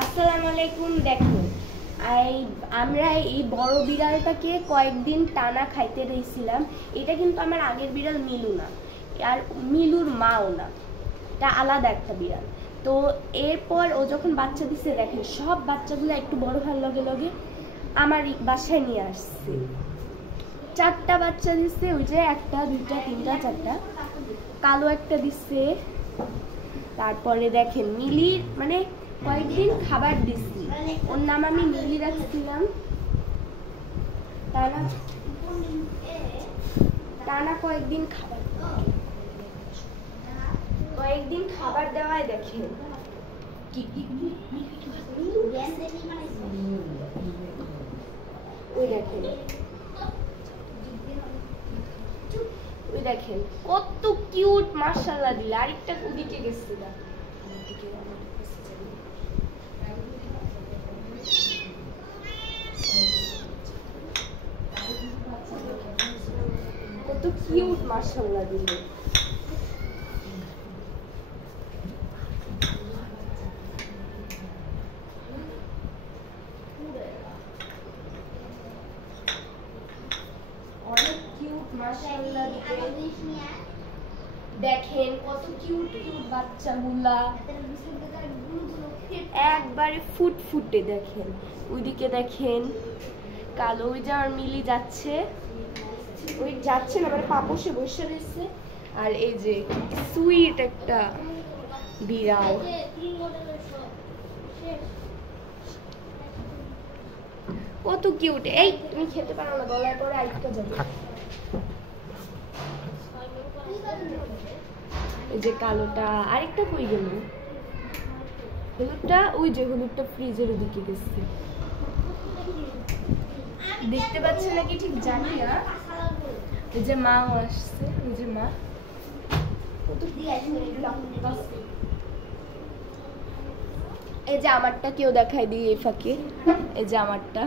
আসসালামু আলাইকুম। দেখুন, আমরা এই বড় বিড়ালটাকে কয়েকদিন টানা খাইতে দিয়েছিলাম। এটা কিন্তু আমার আগের বিড়াল মিলু না, আর মিলুর মাও না, এটা আলাদা একটা বিড়াল। তো এরপর ও যখন বাচ্চা দিচ্ছে, দেখেন সব বাচ্চাগুলো একটু বড় হওয়ার লগে লগে আমার বাসায় নিয়ে আসছে। 4টা বাচ্চা দিচ্ছে, ওই যে 1টা 2টা 3টা 4টা, কালো একটা দিচ্ছে। তারপরে দেখেন মিলির মানে কয়েকদিন খাবার দিচ্ছি, ওর নাম আমি মিলি রাখছিলাম। টানা কয়েকদিন খাবার দেওয়ায় দেখেন ওই দেখেন কত কিউট, মাশাআল্লাহ দিলে। আরেকটা ওদিকে গেছিল, কত কিউট, মাশাআল্লাহ দিলে। অনেক কিউট, মাশাআল্লাহ দিলে। দেখেন কত কিউট কিউট বাচ্চাগুলা, একবারে ফুটফুটে। দেখেন ওইদিকে দেখেন কালো, ওই যে আমার মিলি যাচ্ছে, ওই যাচ্ছে না মানে পাপোশে বসে রয়েছে। আর এই যে সুইট একটা বিড়াল, কত কিউট। এই তুমি খেতে পারো না, গলার পরে আইটকা যাবে। এই যে কালোটা, আরেকটা কই গেল? হলুদটা, ওই যে হলুদটা ফ্রিজের ওদিকে গেছে, দেখতে পাচ্ছেন নাকি ঠিক জানি না। এই যে মাও আসছে, ওই যে মা। এই যে আমারটা কেউ দেখাই দিই এই ফাঁকে, এই যে আমারটা।